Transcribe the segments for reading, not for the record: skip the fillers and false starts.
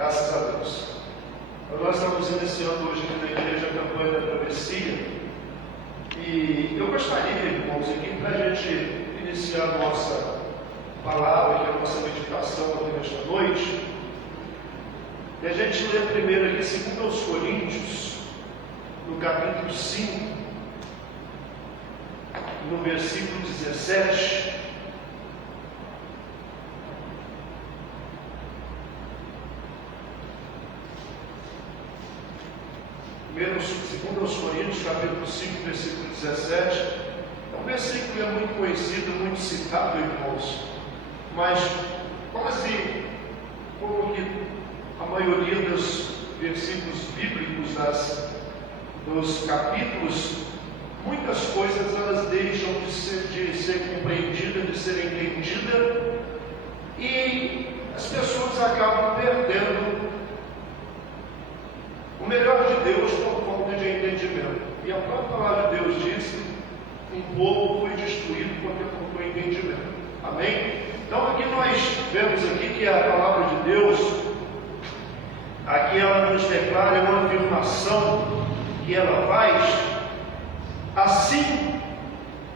Graças a Deus. Nós estamos iniciando hoje aqui na igreja a campanha da travessia. E eu gostaria, irmãos, aqui para a gente iniciar a nossa palavra, aqui, a nossa meditação aqui nesta noite, e a gente lê primeiro aqui 2 Coríntios, no capítulo 5, no versículo 17. Primeiro, 2 Coríntios, capítulo 5, versículo 17. É um versículo que é muito conhecido, muito citado, irmãos, mas quase como que a maioria dos versículos bíblicos dos capítulos, muitas coisas elas deixam de ser compreendidas, de ser entendidas, e as pessoas acabam perdendo o melhor de Deus por falta de entendimento. E a própria palavra de Deus diz que um povo foi destruído porque faltou entendimento. Amém? Então aqui nós vemos aqui que a palavra de Deus, aqui ela nos declara, é uma afirmação que ela faz, assim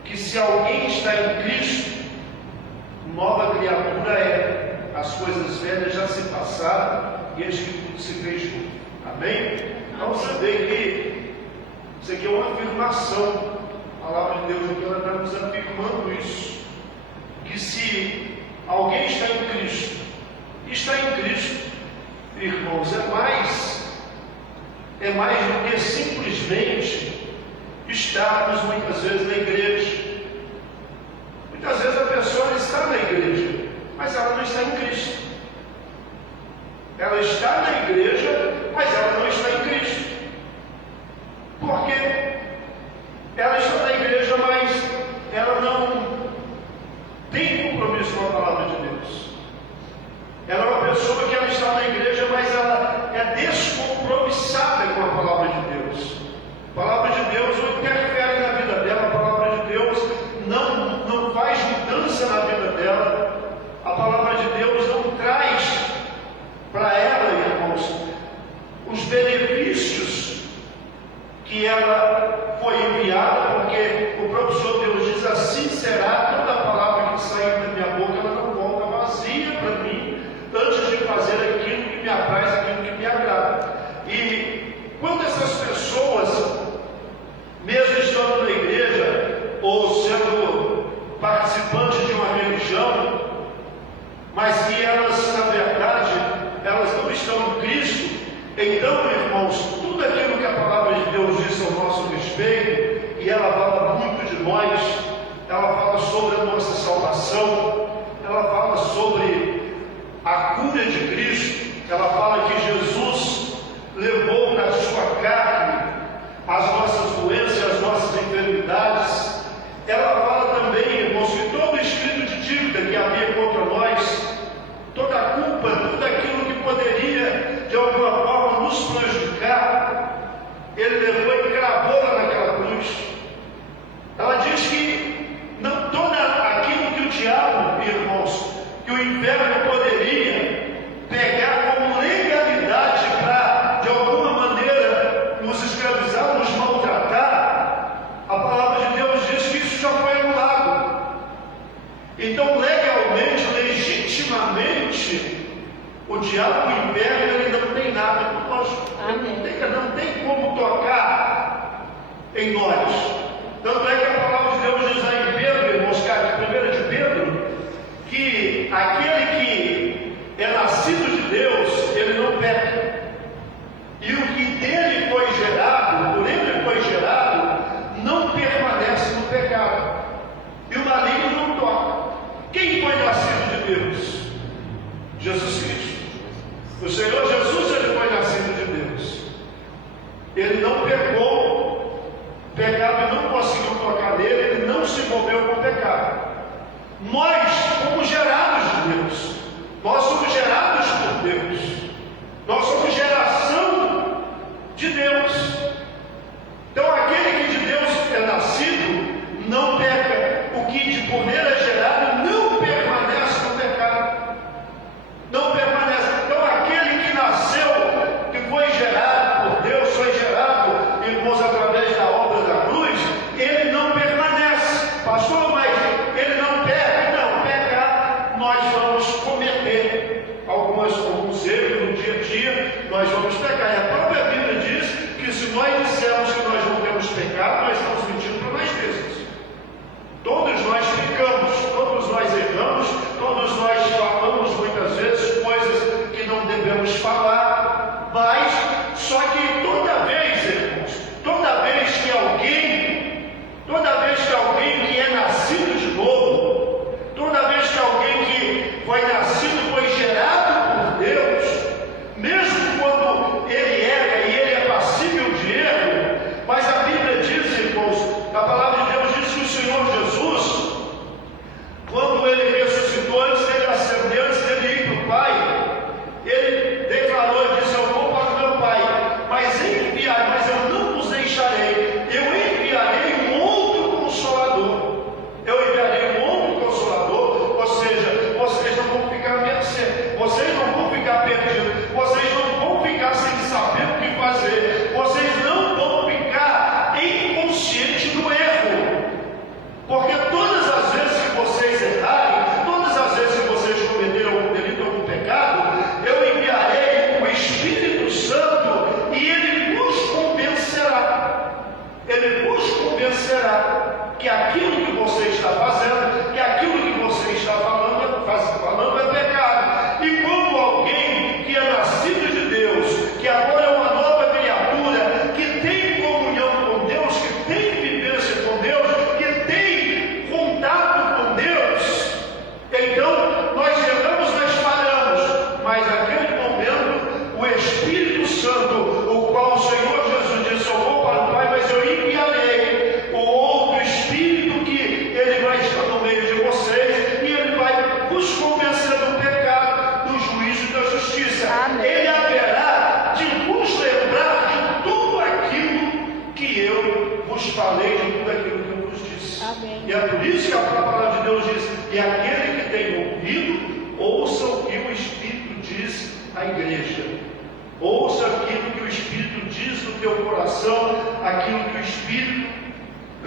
que se alguém está em Cristo, nova criatura é, as coisas velhas já se passaram e eis que tudo se fez novo. Amém? Então você vê que isso aqui é uma afirmação. A palavra de Deus aqui ela está nos afirmando isso. Que se alguém está em Cristo, irmãos, é mais do que simplesmente estarmos muitas vezes na igreja. Muitas vezes a pessoa está na igreja, mas ela não está em Cristo. Ela está na igreja, mas ela não está em Cristo. Por quê? Ela está na igreja, mas ela não tem compromisso com a palavra de Deus. Ela é uma pessoa que ela está na igreja, mas ela é descompromissada com a palavra de Deus. A palavra de Deus não interfere na vida dela, a palavra de Deus não faz mudança na vida dela, a palavra de Deus não traz para ela, irmãos, os benefícios que ela foi enviada, porque o próprio Senhor Deus diz: assim será toda a palavra que sair da minha boca, ela não volta vazia para mim, antes de fazer aquilo que me apraz, aquilo que me agrada. E quando essas pessoas, mesmo estando na igreja, ou sendo participantes de uma religião, mas que elas, na verdade, elas não estão em Cristo, então, irmãos, tudo aquilo que a palavra de Deus diz ao nosso respeito, e ela fala muito de nós, ela fala sobre a nossa salvação, ela fala sobre a cura de Cristo, ela fala que Jesus levou na sua carne as nossas doenças, as nossas enfermidades. Ela fala também, irmãos, que todo escrito de dívida que havia contra nós, toda a culpa, tudo aquilo que poderia de alguma forma nos prejudicar, ele levou e cravou lá naquela cruz. Ela diz que não, todo aquilo que o diabo, irmãos, que o inferno poderia pegar como legalidade para de alguma maneira nos escravizar, nos maltratar, a palavra de Deus diz que isso já foi anulado. Então, legalmente, legitimamente, o diabo, o inferno, ele não tem nada conosco. Não tem como tocar em nós. Tanto é que a palavra de Deus diz lá em Pedro, irmãos, 1 de Pedro, que aquele que é nascido de Deus, ele não peca. E o que dele foi gerado, por ele foi gerado, não permanece no pecado. E o maligno não toca. Quem foi nascido de Deus? Jesus Cristo. O Senhor Jesus, ele foi nascido de Deus. Ele não pecou, o pecado não conseguiu tocar nele, ele não se envolveu com o pecado. Nós fomos gerados de Deus. Nós somos gerados por Deus. Nós somos geração de Deus. Então aquele que de Deus é nascido não peca. O que por nele é gerado não permanece no pecado. Não permanece. Então aquele que nasceu nós vamos pecar. E a própria Bíblia diz que se nós dissermos que nós não temos pecado, nós estamos mentindo para nós mesmos. Todos nós pecamos, todos nós erramos, todos nós falamos muitas vezes coisas que não devemos falar, mas só que toda vez, irmãos, toda vez que alguém que é nascido de novo, toda vez que alguém que foi nascido, foi gerado por Deus, mesmo quando ele erra e ele é passível de erro, mas a Bíblia diz, irmãos, a palavra de Deus diz que o Senhor Jesus, quando ele ressuscitou, antes dele ascender, antes dele ir para o Pai, ele declarou e disse: eu vou para o meu Pai, mas eu não os deixarei, eu enviarei um outro Consolador. Eu enviarei um outro Consolador, ou seja, vocês não vão ficar à mercê, vocês não vão ficar perdidos, vocês não vão ficar sem saber o que fazer, vocês não vão ficar inconscientes do erro, porque todas as vezes que vocês errarem, todas as vezes que vocês cometeram algum delito, algum pecado, eu enviarei o Espírito Santo e ele vos convencerá. Ele vos convencerá que aquilo que você está fazendo, que aquilo que você está falando é pecado. E como alguém que é nascido de Deus, que agora é uma nova criatura, que tem comunhão com Deus, que tem vivência com Deus, que tem contato com Deus, então nós erramos, nós falhamos, mas naquele momento o Espírito Santo, o qual o Senhor Jesus disse: eu vou para o Pai, mas eu enviarei o outro Espírito, que ele vai estar no meio de vocês e ele vai vos convencer do pecado, do juízo e da justiça. Amém. Ele haverá de vos lembrar de tudo aquilo que eu vos falei, de tudo aquilo que eu vos disse. Amém. E é por isso que a palavra de Deus diz: e aquele que tem ouvido, ouça o que o Espírito diz à igreja. Ouça aquilo que o Espírito diz no teu coração, aquilo que o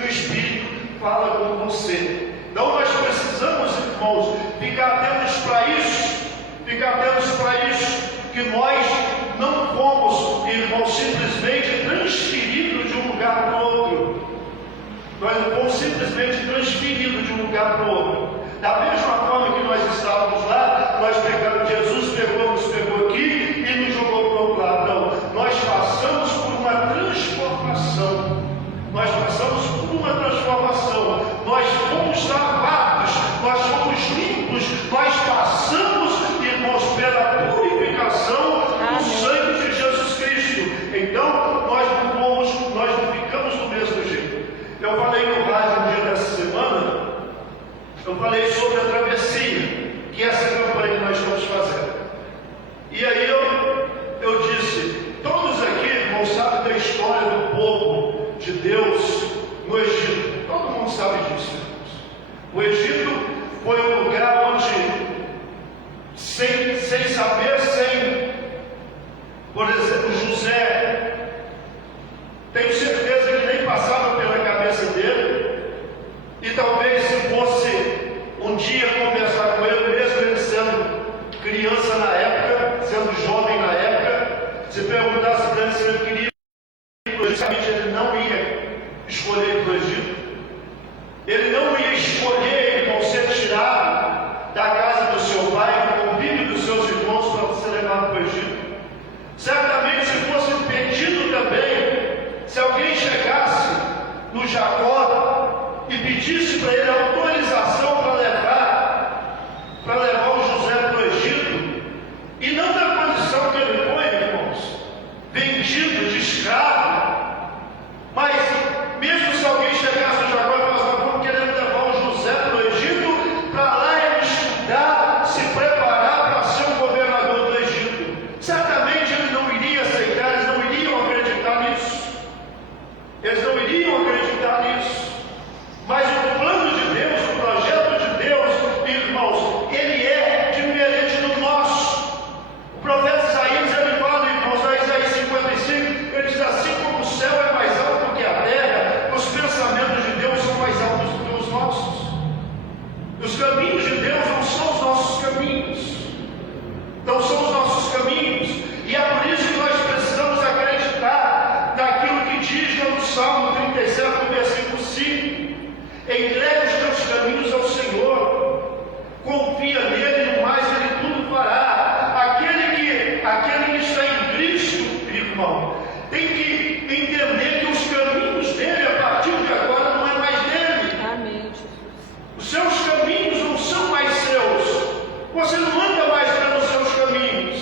Espírito fala com você. Então nós precisamos, irmãos, ficar atentos para isso, que nós não fomos, irmãos, simplesmente transferidos de um lugar para o outro. Nós não fomos simplesmente transferidos de um lugar para o outro. Da mesma forma que nós estávamos lá, nós pegamos, Jesus nos pegou aqui e nos jogou para o outro lado. Não, nós passamos por uma transformação. Nós fomos lavados, nós fomos limpos, nós passamos, irmãos, pela purificação do sangue de Jesus Cristo. Então, nós não ficamos do mesmo jeito. Eu falei no rádio um dia dessa semana, eu falei sobre a travessia, que é essa campanha que nós estamos fazendo. E aí eu disse: todos aqui, irmãos, sabem da história do povo de Deus no Egito. Todo mundo sabe disso, irmãos. O Egito foi um lugar onde, sem saber, por exemplo, José, tenho certeza que nem passava pela cabeça dele, e talvez se fosse um dia conversar com ele, mesmo ele sendo criança na época, sendo jovem na época, se perguntasse para ele se ele queria, ele não ia escolher para o Egito, ele não ia escolher, irmão, ser tirado da casa do seu pai, do convívio dos seus irmãos, para ser levado para o Egito. Certamente, se fosse pedido também, se alguém chegasse no Jacó e pedisse para ele autorização para levar o José para o Egito, e não da condição que ele foi, irmãos, tem que entender que os caminhos dele, a partir de agora, não é mais dele. Amém, Jesus. Os seus caminhos não são mais seus. Você não anda mais pelos seus caminhos.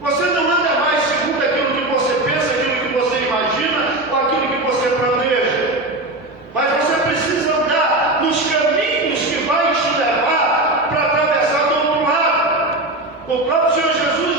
Você não anda mais segundo aquilo que você pensa, aquilo que você imagina, ou aquilo que você planeja. Mas você precisa andar nos caminhos que vai te levar para atravessar do outro lado. O próprio Senhor Jesus